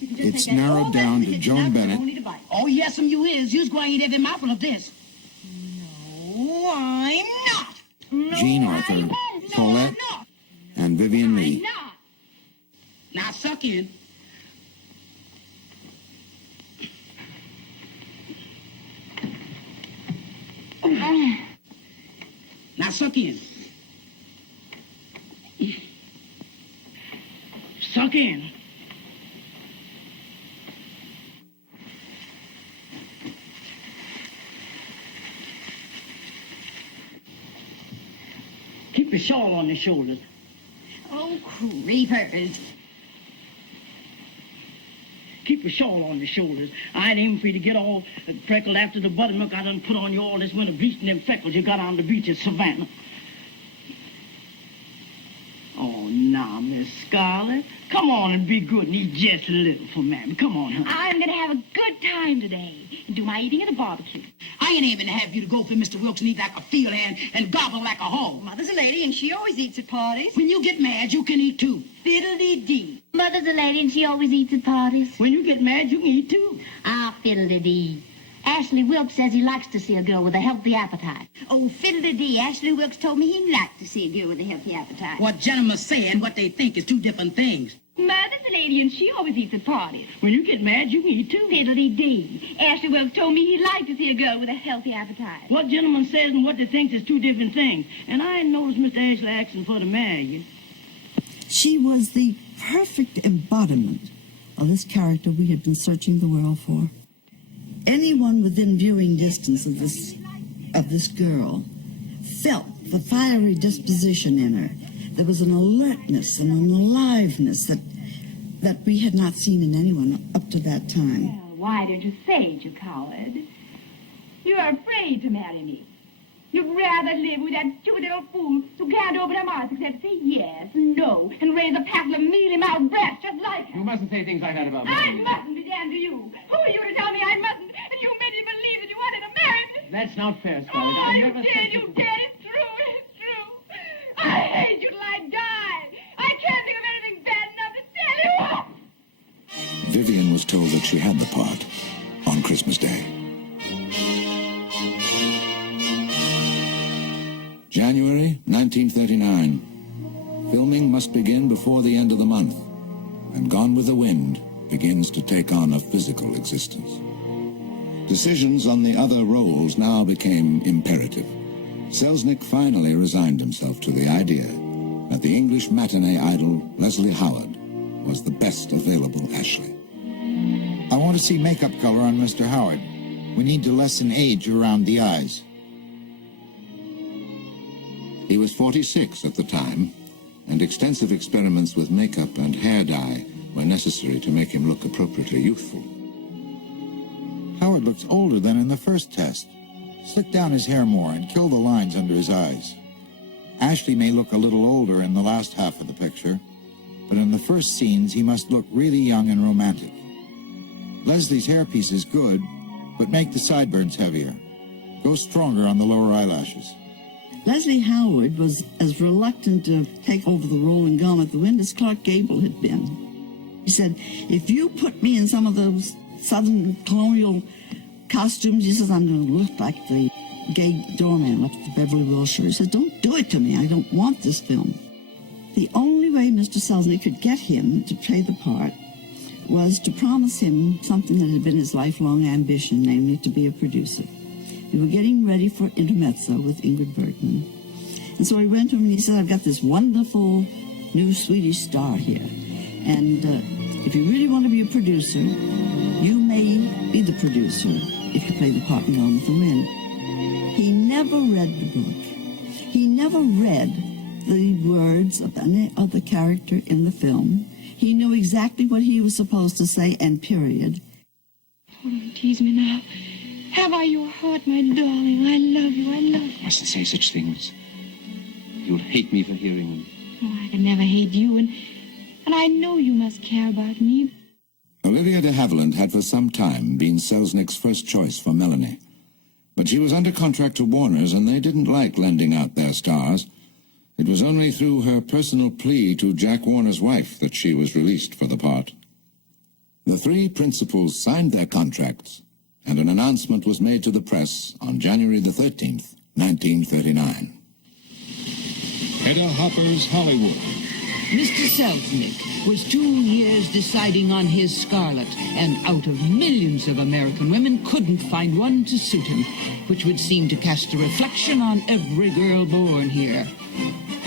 It's narrowed down to Joan Bennett. Oh, yes, you is. You's going to eat every mouthful of this. No, I'm not. No, Jean Arthur, Paulette, and Vivian Lee. Now suck in. Now suck in. Suck in. Keep your shawl on your shoulders. Oh, creepers. Keep your shawl on your shoulders. I ain't aiming for you to get all freckled after the buttermilk I done put on you all this winter, bleaching them freckles you got on the beach at Savannah. Oh, now, Miss Scarlett, come on and be good and eat just a little for Mammy. Come on, honey. I'm going to have a good time today and do my eating at a barbecue. I ain't aiming to have you to go for Mr. Wilkes and eat like a field hand and gobble like a hog. Mother's a lady and she always eats at parties. When you get mad, you can eat too. Fiddle-dee-dee. Mother's a lady and she always eats at parties. When you get mad, you can eat too. Ah, fiddle-dee-dee. Ashley Wilkes says he likes to see a girl with a healthy appetite. Oh, fiddle-dee-dee. Ashley Wilkes told me he'd like to see a girl with a healthy appetite. What gentlemen say and what they think is two different things. Mother's a lady and she always eats at parties. When you get mad, you can eat too. Fiddle-dee-dee. Ashley Wilkes told me he'd like to see a girl with a healthy appetite. What gentleman says and what they think is two different things. And I ain't noticed Mr. Ashley asking for to marry you. She was the perfect embodiment of this character we had been searching the world for. Anyone within viewing distance of this girl felt the fiery disposition in her. There was an alertness and an aliveness that we had not seen in anyone up to that time. Well, why don't you say it, you coward? You're afraid to marry me. You'd rather live with that stupid little fool who can't open her mouth except say yes, no, and raise a packet of mealy-mouthed brats just like her. You mustn't say things like that about me. I mustn't be damned to you. Who are you to tell me I mustn't? And you made me believe that you wanted to marry me. That's not fair, Scarlett. Oh, I you never did, said you did. It's true, it's true. I hate you till I die. I can't think of anything bad enough to tell you off. Vivian was told that she had the part on Christmas Day. January 1939. Filming must begin before the end of the month, and Gone with the Wind begins to take on a physical existence. Decisions on the other roles now became imperative. Selznick finally resigned himself to the idea that the English matinee idol Leslie Howard was the best available Ashley. I want to see makeup color on Mr. Howard. We need to lessen age around the eyes. He was 46 at the time, and extensive experiments with makeup and hair dye were necessary to make him look appropriately youthful. Howard looks older than in the first test. Slick down his hair more and kill the lines under his eyes. Ashley may look a little older in the last half of the picture, but in the first scenes he must look really young and romantic. Leslie's hairpiece is good, but make the sideburns heavier. Go stronger on the lower eyelashes. Leslie Howard was as reluctant to take over the role in Gone with the Wind as Clark Gable had been. He said, if you put me in some of those Southern colonial costumes, he says, I'm going to look like the gay doorman up at Beverly Wilshire. He said, don't do it to me. I don't want this film. The only way Mr. Selznick could get him to play the part was to promise him something that had been his lifelong ambition, namely to be a producer. We were getting ready for Intermezzo with Ingrid Bergman. And so he went to him and he said, I've got this wonderful new Swedish star here. And if you really want to be a producer, you may be the producer if you play the part in Gone with the Wind. He never read the book. He never read the words of any other character in the film. He knew exactly what he was supposed to say, and period. Oh, don't tease me now. Have I your heart, my darling? I love you, I love you. You mustn't say such things. You'll hate me for hearing them. Oh, I can never hate you, and I know you must care about me. Olivia de Havilland had for some time been Selznick's first choice for Melanie. But she was under contract to Warner's, and they didn't like lending out their stars. It was only through her personal plea to Jack Warner's wife that she was released for the part. The three principals signed their contracts, and an announcement was made to the press on January the 13th, 1939. Hedda Hopper's Hollywood. Mr. Selznick was 2 years deciding on his Scarlet, and out of millions of American women couldn't find one to suit him, which would seem to cast a reflection on every girl born here.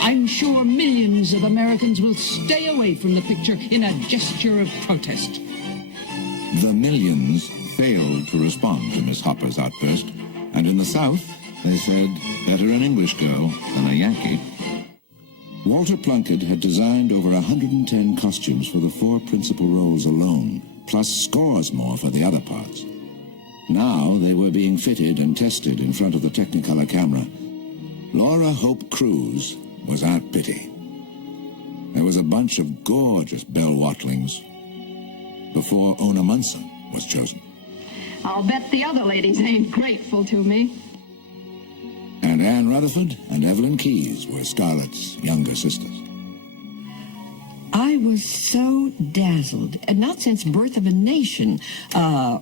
I'm sure millions of Americans will stay away from the picture in a gesture of protest. The millions failed to respond to Miss Hopper's outburst, and in the South, they said, better an English girl than a Yankee. Walter Plunkett had designed over 110 costumes for the four principal roles alone, plus scores more for the other parts. Now they were being fitted and tested in front of the Technicolor camera. Laura Hope Cruz was Aunt Pitty. There was a bunch of gorgeous Belle Watlings before Ona Munson was chosen. I'll bet the other ladies ain't grateful to me. And Anne Rutherford and Evelyn Keyes were Scarlett's younger sisters. I was so dazzled, and not since Birth of a Nation, I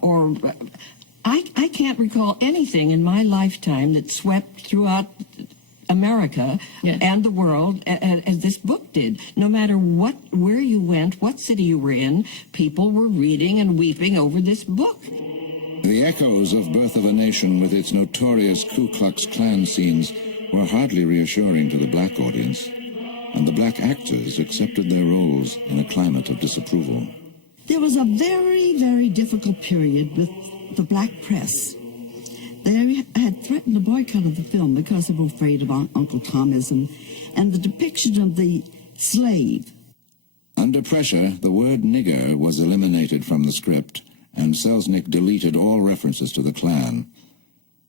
can't recall anything in my lifetime that swept throughout America and the world as this book did. No matter where you went, what city you were in, people were reading and weeping over this book. The echoes of Birth of a Nation with its notorious Ku Klux Klan scenes were hardly reassuring to the black audience, and the black actors accepted their roles in a climate of disapproval. There was a very, very difficult period with the black press. They had threatened a boycott of the film because they were afraid of Uncle Tomism and the depiction of the slave. Under pressure, the word nigger was eliminated from the script, and Selznick deleted all references to the Klan.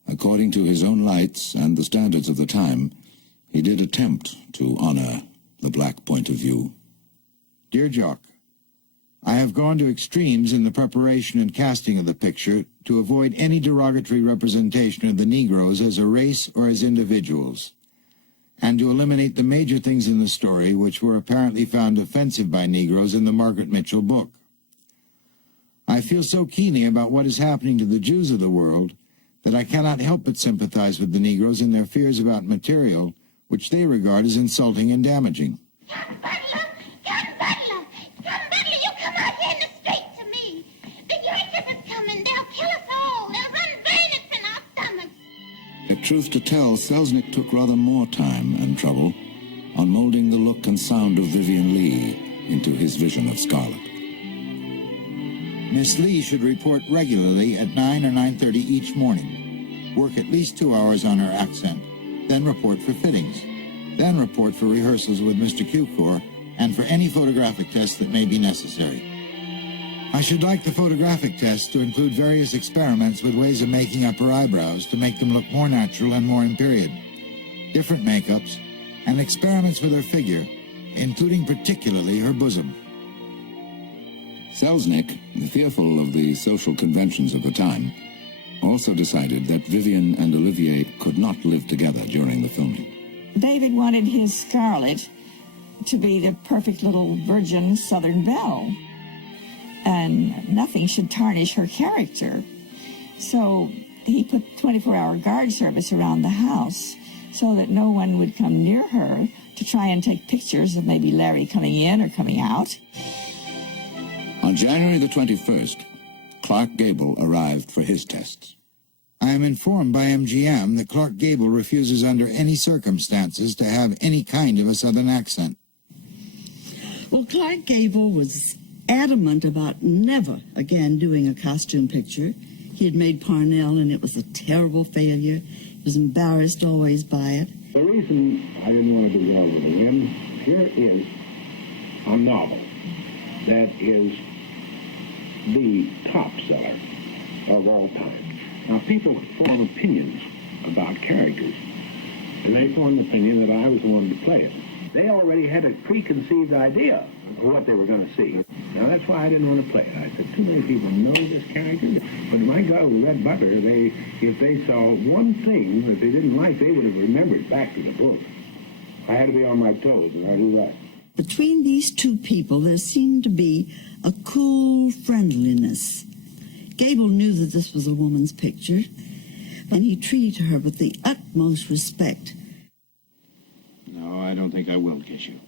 According to his own lights and the standards of the time, he did attempt to honor the black point of view. Dear Jock, I have gone to extremes in the preparation and casting of the picture to avoid any derogatory representation of the Negroes as a race or as individuals, and to eliminate the major things in the story which were apparently found offensive by Negroes in the Margaret Mitchell book. I feel so keenly about what is happening to the Jews of the world that I cannot help but sympathize with the Negroes in their fears about material which they regard as insulting and damaging. John Butler! John Butler! John Butler, you come out here in the street to me. The Yankees is coming. They'll kill us all. They'll run bayonets in our stomachs. The truth to tell, Selznick took rather more time and trouble on molding the look and sound of Vivian Leigh into his vision of Scarlett. Miss Lee should report regularly at 9 or 9:30 each morning, work at least 2 hours on her accent, then report for fittings, then report for rehearsals with Mr. Cukor, and for any photographic tests that may be necessary. I should like the photographic tests to include various experiments with ways of making up her eyebrows to make them look more natural and more in period, different makeups, and experiments with her figure, including particularly her bosom. Selznick, fearful of the social conventions of the time, also decided that Vivian and Olivier could not live together during the filming. David wanted his Scarlett to be the perfect little virgin Southern belle, and nothing should tarnish her character. So he put 24-hour guard service around the house so that no one would come near her to try and take pictures of maybe Larry coming in or coming out. On January the 21st, Clark Gable arrived for his tests. I am informed by MGM that Clark Gable refuses under any circumstances to have any kind of a Southern accent. Well, Clark Gable was adamant about never again doing a costume picture. He had made Parnell, and it was a terrible failure. He was embarrassed always by it. The reason I didn't want to do Well with the Wind, here is a novel that is the top seller of all time. Now, people form opinions about characters, and they formed the opinion that I was the one to play it. They already had a preconceived idea of what they were going to see. Now, that's why I didn't want to play it. I said, too many people know this character. But my God, with Red Butler, if they saw one thing that they didn't like, they would have remembered back to the book. I had to be on my toes, and I do that. Between these two people, there seemed to be a cool friendliness. Gable knew that this was a woman's picture, and he treated her with the utmost respect. No, I don't think I will kiss you.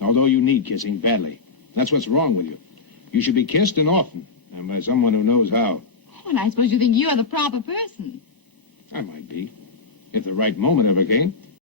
Although you need kissing badly. That's what's wrong with you. You should be kissed and often, and by someone who knows how. Oh, and I suppose you think you're the proper person. I might be, if the right moment ever came.